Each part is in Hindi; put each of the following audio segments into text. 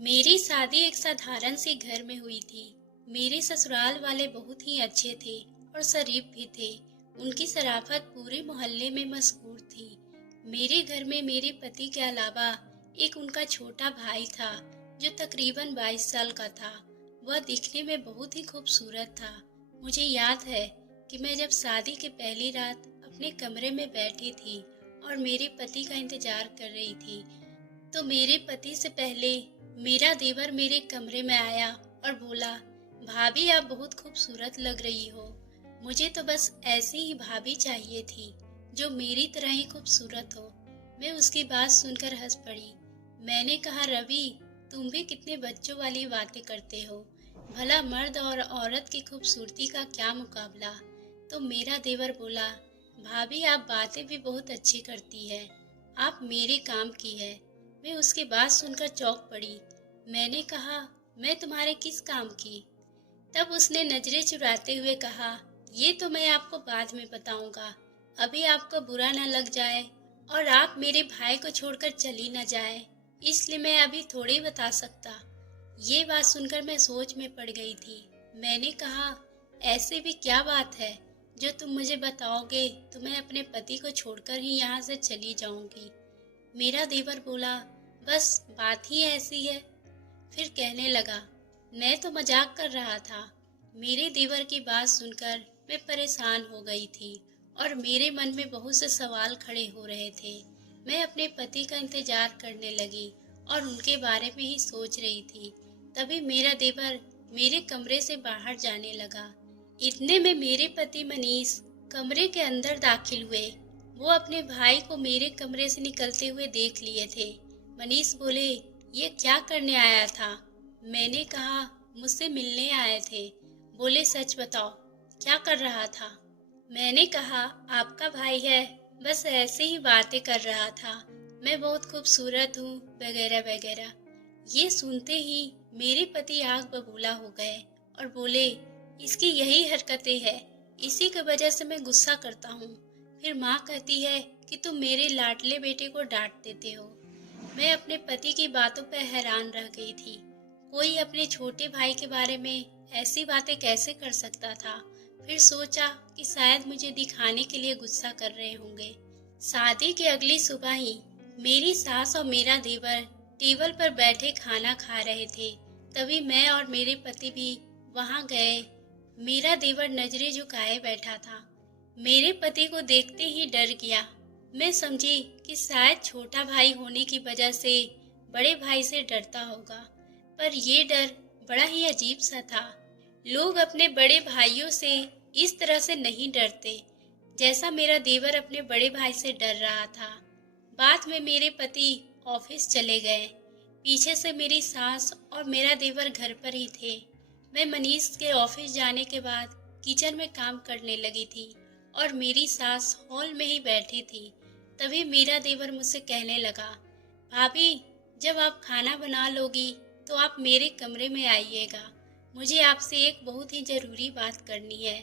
मेरी शादी एक साधारण से घर में हुई थी। मेरे ससुराल वाले बहुत ही अच्छे थे और शरीफ भी थे। उनकी शराफत पूरे मोहल्ले में मशहूर थी। मेरे घर में मेरे पति के अलावा एक उनका छोटा भाई था जो तकरीबन 22 साल का था। वह दिखने में बहुत ही खूबसूरत था। मुझे याद है कि मैं जब शादी की पहली रात अपने कमरे में बैठी थी और मेरे पति का इंतजार कर रही थी, तो मेरे पति से पहले मेरा देवर मेरे कमरे में आया और बोला, भाभी आप बहुत खूबसूरत लग रही हो। मुझे तो बस ऐसी ही भाभी चाहिए थी जो मेरी तरह ही खूबसूरत हो। मैं उसकी बात सुनकर हंस पड़ी। मैंने कहा, रवि तुम भी कितने बच्चों वाली बातें करते हो। भला मर्द और औरत की खूबसूरती का क्या मुकाबला। तो मेरा देवर बोला, भाभी आप बातें भी बहुत अच्छी करती है, आप मेरे काम की है। मैं उसकी बात सुनकर चौंक पड़ी। मैंने कहा, मैं तुम्हारे किस काम की? तब उसने नजरें चुराते हुए कहा, ये तो मैं आपको बाद में बताऊंगा। अभी आपको बुरा न लग जाए और आप मेरे भाई को छोड़कर चली न जाए, इसलिए मैं अभी थोड़ी बता सकता। ये बात सुनकर मैं सोच में पड़ गई थी। मैंने कहा, ऐसे भी क्या बात है जो तुम मुझे बताओगे तो मैं अपने पति को छोड़कर ही यहाँ से चली जाऊंगी। मेरा देवर बोला, बस बात ही ऐसी है। फिर कहने लगा, मैं तो मजाक कर रहा था। मेरे देवर की बात सुनकर मैं परेशान हो गई थी और मेरे मन में बहुत से सवाल खड़े हो रहे थे। मैं अपने पति का इंतजार करने लगी और उनके बारे में ही सोच रही थी। तभी मेरा देवर मेरे कमरे से बाहर जाने लगा। इतने में मेरे पति मनीष कमरे के अंदर दाखिल हुए। वो अपने भाई को मेरे कमरे से निकलते हुए देख लिए थे। मनीष बोले, ये क्या करने आया था? मैंने कहा, मुझसे मिलने आए थे। बोले, सच बताओ क्या कर रहा था? मैंने कहा, आपका भाई है, बस ऐसे ही बातें कर रहा था, मैं बहुत खूबसूरत हूँ वगैरह वगैरह। ये सुनते ही मेरे पति आग बबूला हो गए और बोले, इसकी यही हरकतें हैं, इसी की वजह से मैं गुस्सा करता हूँ। फिर माँ कहती है कि तुम मेरे लाडले बेटे को डांट देते हो। मैं अपने पति की बातों पर हैरान रह गई थी। कोई अपने छोटे भाई के बारे में ऐसी बातें कैसे कर सकता था? फिर सोचा कि शायद मुझे दिखाने के लिए गुस्सा कर रहे होंगे। शादी की अगली सुबह ही मेरी सास और मेरा देवर टेबल पर बैठे खाना खा रहे थे। तभी मैं और मेरे पति भी वहां गए। मेरा देवर नजरें झुकाए बैठा था। मेरे पति को देखते ही डर गया। मैं समझी कि शायद छोटा भाई होने की वजह से बड़े भाई से डरता होगा, पर ये डर बड़ा ही अजीब सा था। लोग अपने बड़े भाइयों से इस तरह से नहीं डरते जैसा मेरा देवर अपने बड़े भाई से डर रहा था। बाद में मेरे पति ऑफिस चले गए। पीछे से मेरी सास और मेरा देवर घर पर ही थे। मैं मनीष के ऑफिस जाने के बाद किचन में काम करने लगी थी और मेरी सास हॉल में ही बैठी थी। तभी मेरा देवर मुझसे कहने लगा, भाभी जब आप खाना बना लोगी तो आप मेरे कमरे में आइएगा, मुझे आपसे एक बहुत ही जरूरी बात करनी है।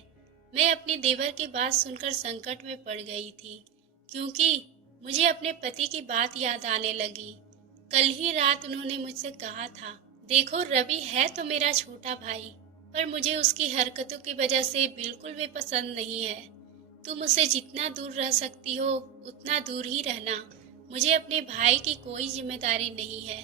मैं अपने देवर की बात सुनकर संकट में पड़ गई थी, क्योंकि मुझे अपने पति की बात याद आने लगी। कल ही रात उन्होंने मुझसे कहा था, देखो रवि है तो मेरा छोटा भाई, पर मुझे उसकी हरकतों की वजह से बिल्कुल भी पसंद नहीं है। तुम मुझसे जितना दूर रह सकती हो उतना दूर ही रहना। मुझे अपने भाई की कोई जिम्मेदारी नहीं है।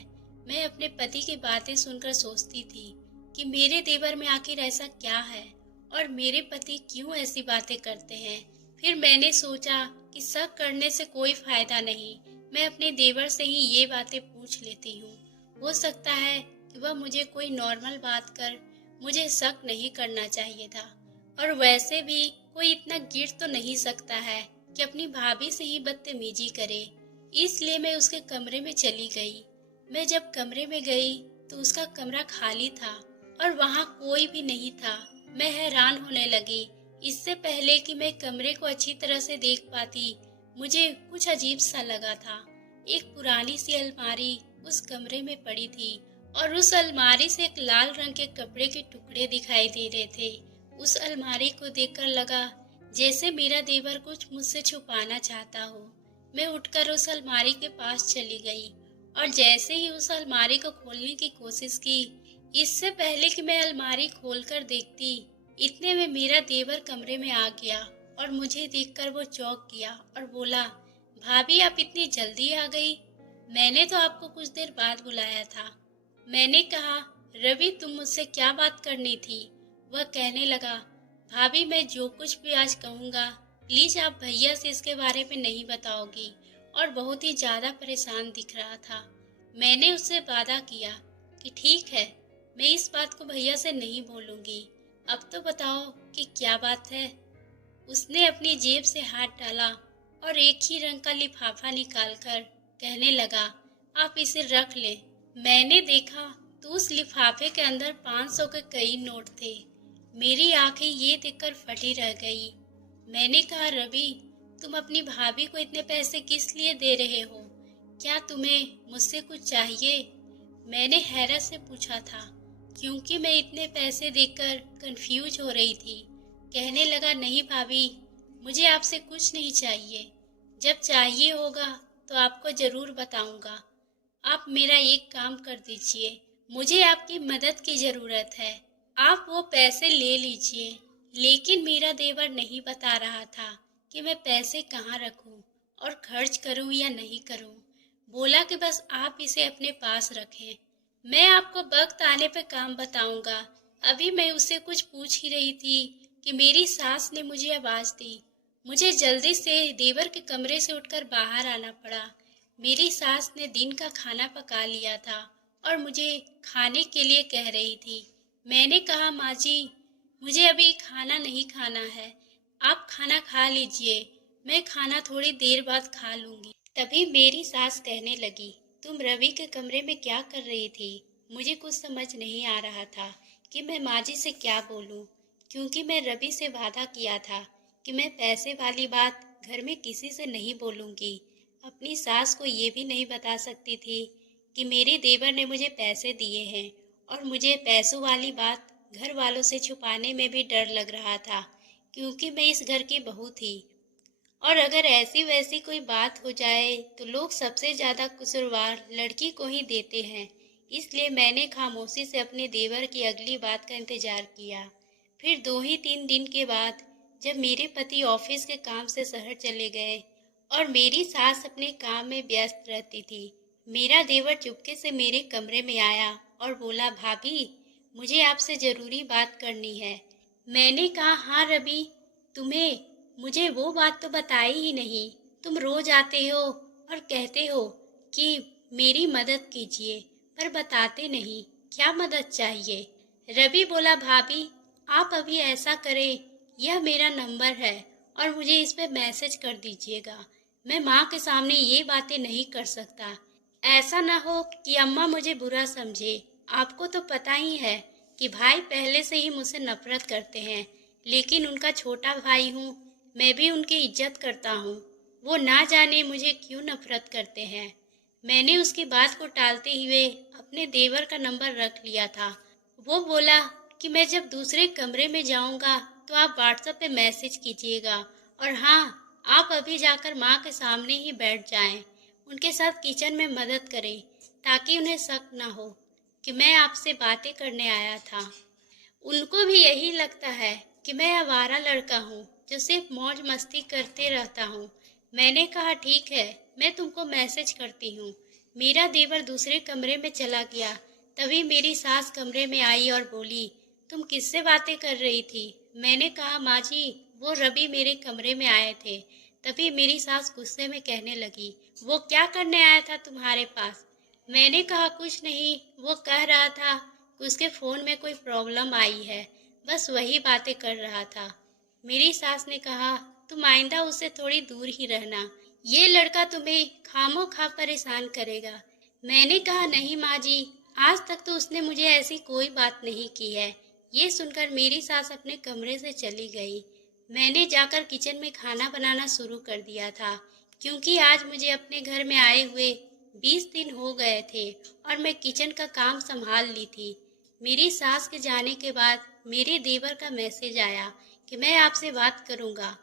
मैं अपने पति की बातें सुनकर सोचती थी कि मेरे देवर में आखिर ऐसा क्या है और मेरे पति क्यों ऐसी बातें करते हैं। फिर मैंने सोचा कि शक करने से कोई फायदा नहीं, मैं अपने देवर से ही ये बातें पूछ लेती हूँ। हो सकता है कि वह मुझे कोई नॉर्मल बात कर मुझे शक नहीं करना चाहिए था। और वैसे भी कोई इतना गिर तो नहीं सकता है कि अपनी भाभी से ही बदतमीजी करे। इसलिए मैं उसके कमरे में चली गई। मैं जब कमरे में गई तो उसका कमरा खाली था और वहाँ कोई भी नहीं था। मैं हैरान होने लगी। इससे पहले कि मैं कमरे को अच्छी तरह से देख पाती, मुझे कुछ अजीब सा लगा था। एक पुरानी सी अलमारी उस कमरे में पड़ी थी और उस अलमारी से एक लाल रंग के कपड़े के टुकड़े दिखाई दे रहे थे। उस अलमारी को देखकर लगा जैसे मेरा देवर कुछ मुझसे छुपाना चाहता हो। मैं उठकर उस अलमारी के पास चली गई और जैसे ही उस अलमारी को खोलने की कोशिश की, इससे पहले कि मैं अलमारी खोलकर देखती, इतने में मेरा देवर कमरे में आ गया और मुझे देखकर वो चौंक गया और बोला, भाभी आप इतनी जल्दी आ गई? मैंने तो आपको कुछ देर बाद बुलाया था। मैंने कहा, रवि तुम मुझसे क्या बात करनी थी? वह कहने लगा, भाभी मैं जो कुछ भी आज कहूँगा प्लीज आप भैया से इसके बारे में नहीं बताओगी। और बहुत ही ज्यादा परेशान दिख रहा था। मैंने उससे वादा किया कि ठीक है, मैं इस बात को भैया से नहीं बोलूंगी। अब तो बताओ कि क्या बात है। उसने अपनी जेब से हाथ डाला और एक ही रंग का लिफाफा निकालकर कहने लगा, आप इसे रख ले। मैंने देखा तो उस लिफाफे के अंदर 500 के कई नोट थे। मेरी आंखें ये देखकर फटी रह गई। मैंने कहा, रवि तुम अपनी भाभी को इतने पैसे किस लिए दे रहे हो? क्या तुम्हें मुझसे कुछ चाहिए? मैंने हैरत से पूछा था, क्योंकि मैं इतने पैसे देखकर कंफ्यूज हो रही थी। कहने लगा, नहीं भाभी, मुझे आपसे कुछ नहीं चाहिए। जब चाहिए होगा तो आपको जरूर बताऊंगा। आप मेरा एक काम कर दीजिए, मुझे आपकी मदद की जरूरत है। आप वो पैसे ले लीजिए। लेकिन मेरा देवर नहीं बता रहा था कि मैं पैसे कहाँ रखूं और खर्च करूं या नहीं करूं। बोला कि बस आप इसे अपने पास रखें, मैं आपको वक्त आने पे काम बताऊंगा। अभी मैं उससे कुछ पूछ ही रही थी कि मेरी सास ने मुझे आवाज दी। मुझे जल्दी से देवर के कमरे से उठकर बाहर आना पड़ा। मेरी सास ने दिन का खाना पका लिया था और मुझे खाने के लिए कह रही थी। मैंने कहा, माँ जी मुझे अभी खाना नहीं खाना है, आप खाना खा लीजिए, मैं खाना थोड़ी देर बाद खा लूंगी। तभी मेरी सास कहने लगी, तुम रवि के कमरे में क्या कर रही थी? मुझे कुछ समझ नहीं आ रहा था कि मैं माँ जी से क्या बोलूं, क्योंकि मैं रवि से वादा किया था कि मैं पैसे वाली बात घर में किसी से नहीं बोलूंगी। अपनी सास को ये भी नहीं बता सकती थी कि मेरे देवर ने मुझे पैसे दिए हैं, और मुझे पैसों वाली बात घर वालों से छुपाने में भी डर लग रहा था, क्योंकि मैं इस घर की बहू थी। और अगर ऐसी वैसी कोई बात हो जाए तो लोग सबसे ज्यादा कसूरवार लड़की को ही देते हैं। इसलिए मैंने खामोशी से अपने देवर की अगली बात का इंतजार किया। फिर 2 ही 3 दिन के बाद जब मेरे पति ऑफिस के काम से शहर चले गए और मेरी सास अपने काम में व्यस्त रहती थी, मेरा देवर चुपके से मेरे कमरे में आया और बोला, भाभी मुझे आपसे जरूरी बात करनी है। मैंने कहा, हाँ रवि, तुम्हें मुझे वो बात तो बताई ही नहीं। तुम रोज आते हो और कहते हो कि मेरी मदद कीजिए, पर बताते नहीं क्या मदद चाहिए। रवि बोला, भाभी आप अभी ऐसा करें, यह मेरा नंबर है और मुझे इस पे मैसेज कर दीजिएगा। मैं माँ के सामने ये बातें नहीं कर सकता। ऐसा ना हो कि अम्मा मुझे बुरा समझे। आपको तो पता ही है कि भाई पहले से ही मुझसे नफरत करते हैं, लेकिन उनका छोटा भाई हूँ, मैं भी उनकी इज्जत करता हूँ। वो ना जाने मुझे क्यों नफरत करते हैं। मैंने उसकी बात को टालते हुए अपने देवर का नंबर रख लिया था। वो बोला कि मैं जब दूसरे कमरे में जाऊंगा तो आप व्हाट्सएप पे मैसेज कीजिएगा, और हाँ, आप अभी जाकर माँ के सामने ही बैठ जाएं, उनके साथ किचन में मदद करें, ताकि उन्हें शक ना हो कि मैं आपसे बातें करने आया था। उनको भी यही लगता है कि मैं आवारा लड़का हूँ जो सिर्फ मौज मस्ती करते रहता हूँ। मैंने कहा, ठीक है, मैं तुमको मैसेज करती हूँ। मेरा देवर दूसरे कमरे में चला गया। तभी मेरी सास कमरे में आई और बोली, तुम किससे बातें कर रही थी? मैंने कहा, माँ जी वो रवि मेरे कमरे में आए थे। तभी मेरी सास गुस्से में कहने लगी, वो क्या करने आया था तुम्हारे पास? मैंने कहा, कुछ नहीं, वो कह रहा था कि उसके फोन में कोई प्रॉब्लम आई है, बस वही बातें कर रहा था। मेरी सास ने कहा, तुम आइंदा उससे थोड़ी दूर ही रहना, ये लड़का तुम्हें खामो खा परेशान करेगा। मैंने कहा, नहीं माँ जी, आज तक तो उसने मुझे ऐसी कोई बात नहीं की है। ये सुनकर मेरी सास अपने कमरे से चली गई। मैंने जाकर किचन में खाना बनाना शुरू कर दिया था, क्योंकि आज मुझे अपने घर में आए हुए 20 दिन हो गए थे और मैं किचन का काम संभाल ली थी। मेरी सास के जाने के बाद मेरे देवर का मैसेज आया कि मैं आपसे बात करूंगा,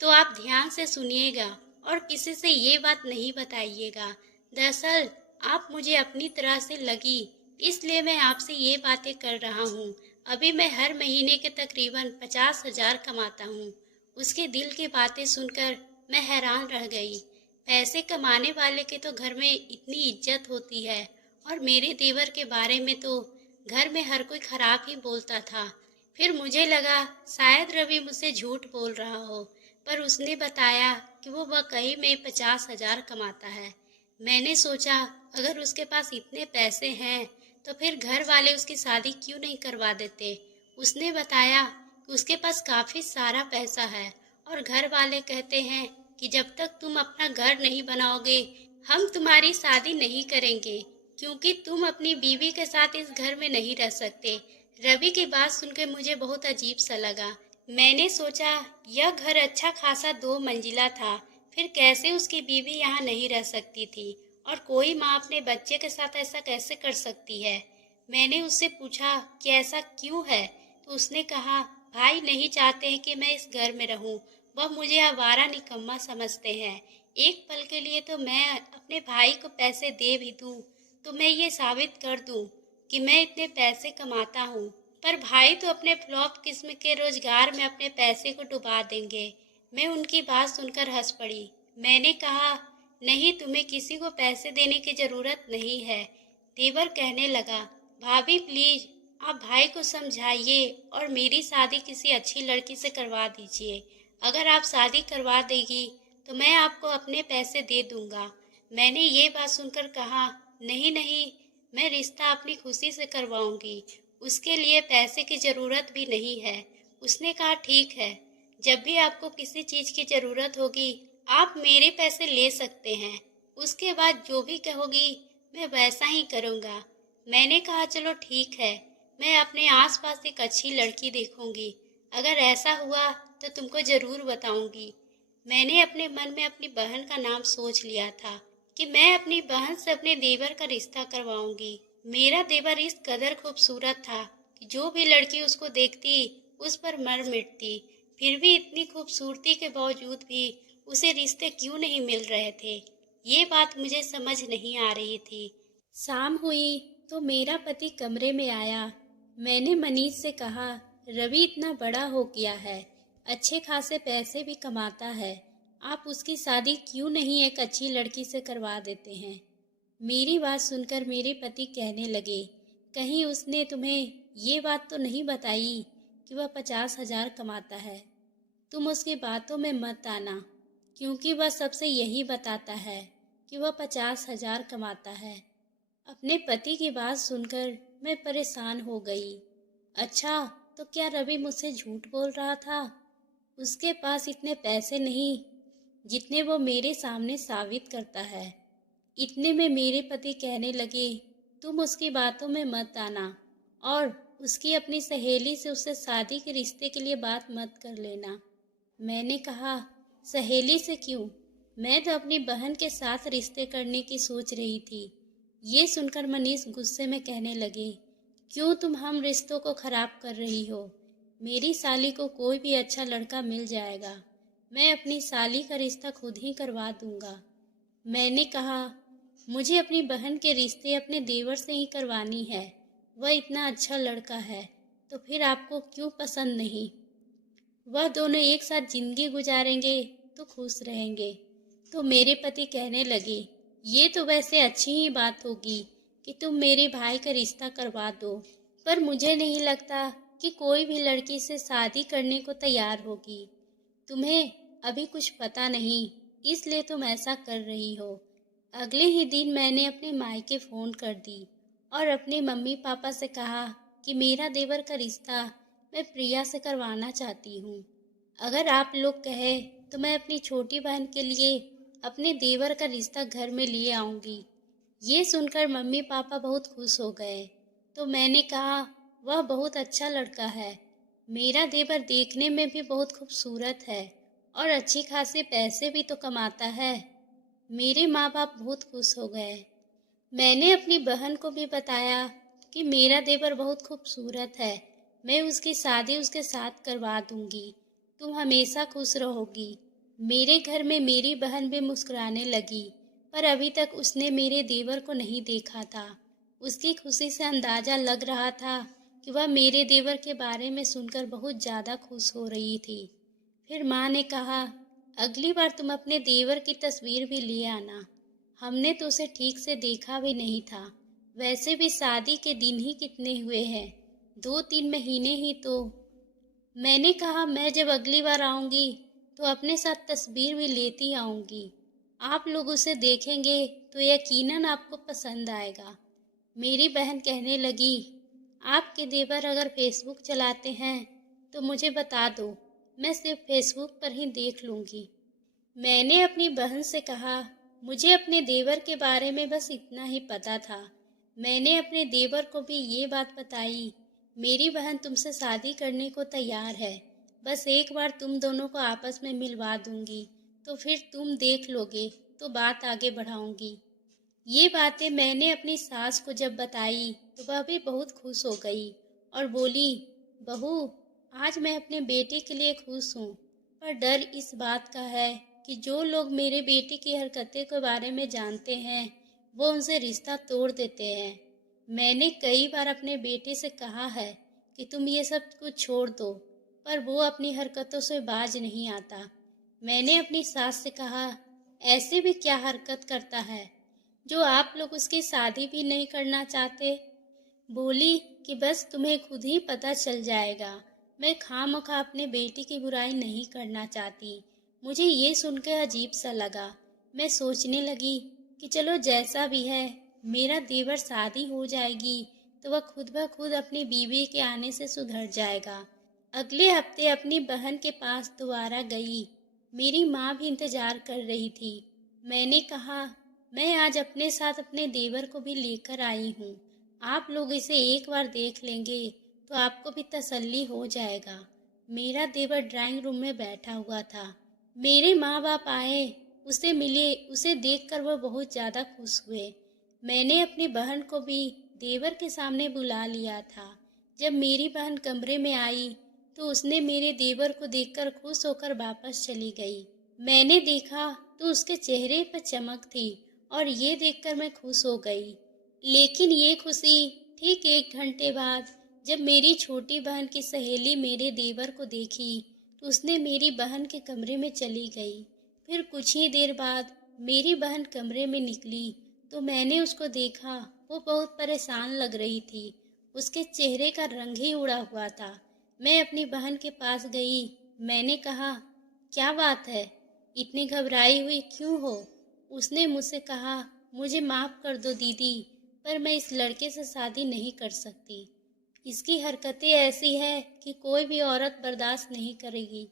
तो आप ध्यान से सुनिएगा और किसी से ये बात नहीं बताइएगा। दरअसल आप मुझे अपनी तरह से लगी, इसलिए मैं आपसे ये बातें कर रहा हूँ। अभी मैं हर महीने के तकरीबन 50,000 कमाता हूँ। उसके दिल की बातें सुनकर मैं हैरान रह गई। पैसे कमाने वाले के तो घर में इतनी इज्जत होती है, और मेरे देवर के बारे में तो घर में हर कोई खराब ही बोलता था। फिर मुझे लगा शायद रवि मुझसे झूठ बोल रहा हो, पर उसने बताया कि वो वाकई में 50,000 कमाता है। मैंने सोचा अगर उसके पास इतने पैसे हैं तो फिर घर वाले उसकी शादी क्यों नहीं करवा देते। उसने बताया कि उसके पास काफी सारा पैसा है, और घर वाले कहते हैं कि जब तक तुम अपना घर नहीं बनाओगे हम तुम्हारी शादी नहीं करेंगे, क्योंकि तुम अपनी बीवी के साथ इस घर में नहीं रह सकते। रवि की बात सुनकर मुझे बहुत अजीब सा लगा। मैंने सोचा यह घर अच्छा खासा 2 मंजिला था, फिर कैसे उसकी बीवी यहाँ नहीं रह सकती थी, और कोई माँ अपने बच्चे के साथ ऐसा कैसे कर सकती है। मैंने उससे पूछा कि ऐसा क्यों है, तो उसने कहा भाई नहीं चाहते हैं कि मैं इस घर में रहूं, वह मुझे आवारा निकम्मा समझते हैं। एक पल के लिए तो मैं अपने भाई को पैसे दे भी दूं तो मैं ये साबित कर दूं कि मैं इतने पैसे कमाता हूँ, पर भाई तो अपने फ्लॉप किस्म के रोजगार में अपने पैसे को डुबा देंगे। मैं उनकी बात सुनकर हंस पड़ी। मैंने कहा नहीं, तुम्हें किसी को पैसे देने की जरूरत नहीं है। देवर कहने लगा भाभी प्लीज आप भाई को समझाइए और मेरी शादी किसी अच्छी लड़की से करवा दीजिए। अगर आप शादी करवा देगी तो मैं आपको अपने पैसे दे दूंगा। मैंने ये बात सुनकर कहा नहीं नहीं, मैं रिश्ता अपनी खुशी से करवाऊंगी, उसके लिए पैसे की जरूरत भी नहीं है। उसने कहा ठीक है, जब भी आपको किसी चीज की जरूरत होगी आप मेरे पैसे ले सकते हैं, उसके बाद जो भी कहोगी मैं वैसा ही करूँगा। मैंने कहा चलो ठीक है, मैं अपने आसपास एक अच्छी लड़की देखूंगी, अगर ऐसा हुआ तो तुमको जरूर बताऊंगी। मैंने अपने मन में अपनी बहन का नाम सोच लिया था कि मैं अपनी बहन से अपने देवर का रिश्ता करवाऊंगी। मेरा देवर इस कदर खूबसूरत था कि जो भी लड़की उसको देखती उस पर मर मिटती। फिर भी इतनी खूबसूरती के बावजूद भी उसे रिश्ते क्यों नहीं मिल रहे थे, ये बात मुझे समझ नहीं आ रही थी। शाम हुई तो मेरा पति कमरे में आया। मैंने मनीष से कहा रवि इतना बड़ा हो गया है, अच्छे खासे पैसे भी कमाता है, आप उसकी शादी क्यों नहीं एक अच्छी लड़की से करवा देते हैं। मेरी बात सुनकर मेरे पति कहने लगे कहीं उसने तुम्हें ये बात तो नहीं बताई कि वह 50,000 कमाता है। तुम उसकी बातों में मत आना, क्योंकि वह सबसे यही बताता है कि वह 50,000 कमाता है। अपने पति की बात सुनकर मैं परेशान हो गई। अच्छा, तो क्या रवि मुझसे झूठ बोल रहा था? उसके पास इतने पैसे नहीं जितने वो मेरे सामने साबित करता है। इतने में मेरे पति कहने लगे तुम उसकी बातों में मत आना और उसकी अपनी सहेली से उससे शादी के रिश्ते के लिए बात मत कर लेना। मैंने कहा सहेली से क्यों? मैं तो अपनी बहन के साथ रिश्ते करने की सोच रही थी। ये सुनकर मनीष गुस्से में कहने लगे क्यों तुम हम रिश्तों को खराब कर रही हो? मेरी साली को कोई भी अच्छा लड़का मिल जाएगा, मैं अपनी साली का रिश्ता खुद ही करवा दूंगा। मैंने कहा मुझे अपनी बहन के रिश्ते अपने देवर से ही करवानी है, वह इतना अच्छा लड़का है, तो फिर आपको क्यों पसंद नहीं? वह दोनों एक साथ जिंदगी गुजारेंगे तो खुश रहेंगे। तो मेरे पति कहने लगे ये तो वैसे अच्छी ही बात होगी कि तुम मेरे भाई का रिश्ता करवा दो, पर मुझे नहीं लगता कि कोई भी लड़की से शादी करने को तैयार होगी। तुम्हें अभी कुछ पता नहीं, इसलिए तुम ऐसा कर रही हो। अगले ही दिन मैंने अपने मायके फ़ोन कर दी और अपने मम्मी पापा से कहा कि मेरा देवर का रिश्ता मैं प्रिया से करवाना चाहती हूँ। अगर आप लोग कहें तो मैं अपनी छोटी बहन के लिए अपने देवर का रिश्ता घर में लिए आऊँगी। ये सुनकर मम्मी पापा बहुत खुश हो गए। तो मैंने कहा वह बहुत अच्छा लड़का है, मेरा देवर देखने में भी बहुत खूबसूरत है और अच्छी खासे पैसे भी तो कमाता है। मेरे माँ बाप बहुत खुश हो गए। मैंने अपनी बहन को भी बताया कि मेरा देवर बहुत खूबसूरत है, मैं उसकी शादी उसके साथ करवा दूंगी, तुम हमेशा खुश रहोगी। मेरे घर में मेरी बहन भी मुस्कुराने लगी पर अभी तक उसने मेरे देवर को नहीं देखा था। उसकी खुशी से अंदाज़ा लग रहा था कि वह मेरे देवर के बारे में सुनकर बहुत ज़्यादा खुश हो रही थी। फिर माँ ने कहा, अगली बार तुम अपने देवर की तस्वीर भी ले आना। हमने तो उसे ठीक से देखा भी नहीं था। वैसे भी शादी के दिन ही कितने हुए हैं, 2-3 महीने ही तो। मैंने कहा, मैं जब अगली बार आऊँगी तो अपने साथ तस्वीर भी लेती आऊँगी। आप लोग उसे देखेंगे तो यकीनन आपको पसंद आएगा। मेरी बहन कहने लगी, आपके देवर अगर फेसबुक चलाते हैं तो मुझे बता दो, मैं सिर्फ फेसबुक पर ही देख लूँगी। मैंने अपनी बहन से कहा, मुझे अपने देवर के बारे में बस इतना ही पता था। मैंने अपने देवर को भी ये बात बताई, मेरी बहन तुमसे शादी करने को तैयार है। बस एक बार तुम दोनों को आपस में मिलवा दूंगी, तो फिर तुम देख लोगे तो बात आगे बढ़ाऊंगी। ये बातें मैंने अपनी सास को जब बताई तो वह भी बहुत खुश हो गई और बोली, बहू, आज मैं अपने बेटे के लिए खुश हूँ, पर डर इस बात का है कि जो लोग मेरे बेटे की हरकतें के बारे में जानते हैं वो उनसे रिश्ता तोड़ देते हैं। मैंने कई बार अपने बेटे से कहा है कि तुम ये सब कुछ छोड़ दो, पर वो अपनी हरकतों से बाज नहीं आता। मैंने अपनी सास से कहा, ऐसे भी क्या हरकत करता है जो आप लोग उसकी शादी भी नहीं करना चाहते। बोली कि बस तुम्हें खुद ही पता चल जाएगा। मैं खामखा अपने बेटी की बुराई नहीं करना चाहती। मुझे ये सुनकर अजीब सा लगा। मैं सोचने लगी कि चलो जैसा भी है, मेरा देवर शादी हो जाएगी तो वह खुद ब खुद अपनी बीवी के आने से सुधर जाएगा। अगले हफ्ते अपनी बहन के पास दोबारा गई। मेरी माँ भी इंतजार कर रही थी। मैंने कहा, मैं आज अपने साथ अपने देवर को भी लेकर आई हूँ। आप लोग इसे एक बार देख लेंगे तो आपको भी तसल्ली हो जाएगा। मेरा देवर ड्राइंग रूम में बैठा हुआ था। मेरे माँ बाप आए, उसे मिले, उसे देखकर वह बहुत ज़्यादा खुश हुए। मैंने अपनी बहन को भी देवर के सामने बुला लिया था। जब मेरी बहन कमरे में आई तो उसने मेरे देवर को देखकर खुश होकर वापस चली गई। मैंने देखा तो उसके चेहरे पर चमक थी और ये देखकर मैं खुश हो गई। लेकिन ये खुशी ठीक 1 घंटे बाद जब मेरी छोटी बहन की सहेली मेरे देवर को देखी तो उसने मेरी बहन के कमरे में चली गई। फिर कुछ ही देर बाद मेरी बहन कमरे में निकली तो मैंने उसको देखा। वो बहुत परेशान लग रही थी। उसके चेहरे का रंग ही उड़ा हुआ था। मैं अपनी बहन के पास गई। मैंने कहा, क्या बात है, इतनी घबराई हुई क्यों हो? उसने मुझसे कहा, मुझे माफ़ कर दो दीदी, पर मैं इस लड़के से शादी नहीं कर सकती। इसकी हरकतें ऐसी है कि कोई भी औरत बर्दाश्त नहीं करेगी।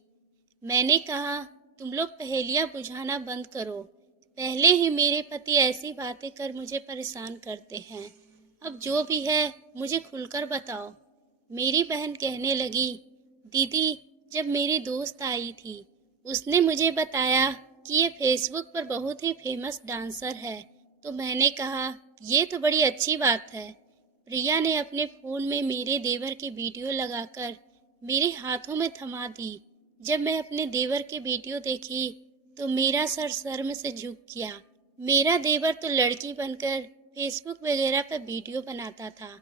मैंने कहा, तुम लोग पहेलियाँ बुझाना बंद करो। पहले ही मेरे पति ऐसी बातें कर मुझे परेशान करते हैं। अब जो भी है मुझे खुलकर बताओ। मेरी बहन कहने लगी, दीदी, जब मेरी दोस्त आई थी उसने मुझे बताया कि ये फेसबुक पर बहुत ही फेमस डांसर है, तो मैंने कहा, ये तो बड़ी अच्छी बात है। प्रिया ने अपने फ़ोन में मेरे देवर की वीडियो लगाकर मेरे हाथों में थमा दी। जब मैं अपने देवर की वीडियो देखी तो मेरा सर शर्म से झुक गया। मेरा देवर तो लड़की बनकर फेसबुक वगैरह पर वीडियो बनाता था।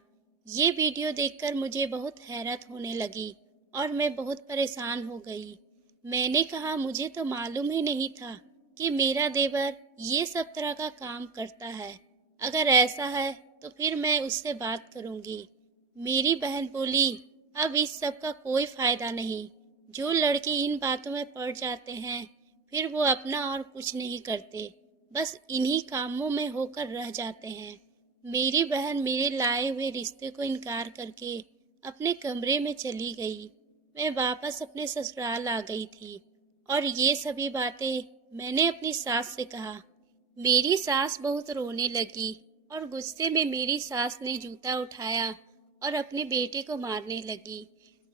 ये वीडियो देखकर मुझे बहुत हैरत होने लगी और मैं बहुत परेशान हो गई। मैंने कहा, मुझे तो मालूम ही नहीं था कि मेरा देवर ये सब तरह का काम करता है। अगर ऐसा है तो फिर मैं उससे बात करूँगी। मेरी बहन बोली, अब इस सब का कोई फ़ायदा नहीं। जो लड़के इन बातों में पड़ जाते हैं फिर वो अपना और कुछ नहीं करते, बस इन्हीं कामों में होकर रह जाते हैं। मेरी बहन मेरे लाए हुए रिश्ते को इनकार करके अपने कमरे में चली गई। मैं वापस अपने ससुराल आ गई थी और ये सभी बातें मैंने अपनी सास से कहा। मेरी सास बहुत रोने लगी और गुस्से में मेरी सास ने जूता उठाया और अपने बेटे को मारने लगी।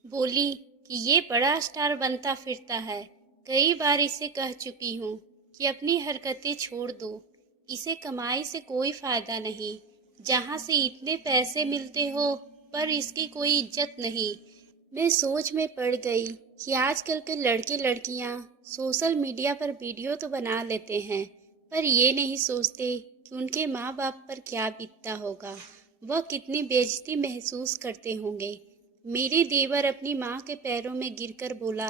बोली कि ये बड़ा स्टार बनता फिरता है। कई बार इसे कह चुकी हूँ कि अपनी हरकतें छोड़ दो, इसे कमाई से कोई फ़ायदा नहीं। जहाँ से इतने पैसे मिलते हो पर इसकी कोई इज्जत नहीं। मैं सोच में पड़ गई कि आजकल के लड़के लड़कियाँ सोशल मीडिया पर वीडियो तो बना लेते हैं, पर ये नहीं सोचते कि उनके माँ बाप पर क्या बीतता होगा, वह कितनी बेइज्जती महसूस करते होंगे। मेरे देवर अपनी माँ के पैरों में गिरकर बोला,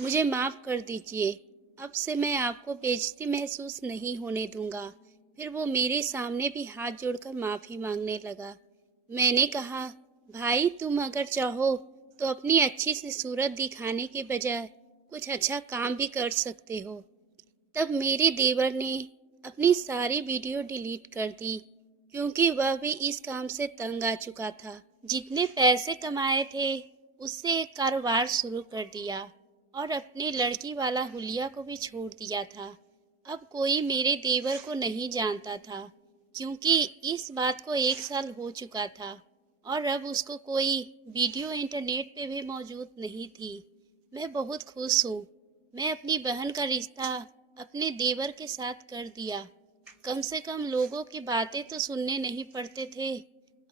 मुझे माफ़ कर दीजिए, अब से मैं आपको बेइज्जती महसूस नहीं होने दूंगा। फिर वो मेरे सामने भी हाथ जोड़कर माफ़ी मांगने लगा। मैंने कहा, भाई तुम अगर चाहो तो अपनी अच्छी सी सूरत दिखाने के बजाय कुछ अच्छा काम भी कर सकते हो। तब मेरे देवर ने अपनी सारी वीडियो डिलीट कर दी, क्योंकि वह भी इस काम से तंग आ चुका था। जितने पैसे कमाए थे उससे एक कारोबार शुरू कर दिया और अपने लड़की वाला हुलिया को भी छोड़ दिया था। अब कोई मेरे देवर को नहीं जानता था, क्योंकि इस बात को 1 साल हो चुका था और अब उसको कोई वीडियो इंटरनेट पे भी मौजूद नहीं थी। मैं बहुत खुश हूँ। मैं अपनी बहन का रिश्ता अपने देवर के साथ कर दिया। कम से कम लोगों की बातें तो सुनने नहीं पड़ते थे।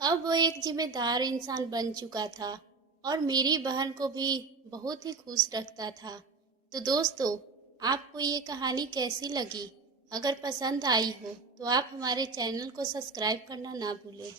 अब वो एक जिम्मेदार इंसान बन चुका था और मेरी बहन को भी बहुत ही खुश रखता था। तो दोस्तों, आपको ये कहानी कैसी लगी? अगर पसंद आई हो तो आप हमारे चैनल को सब्सक्राइब करना ना भूलें।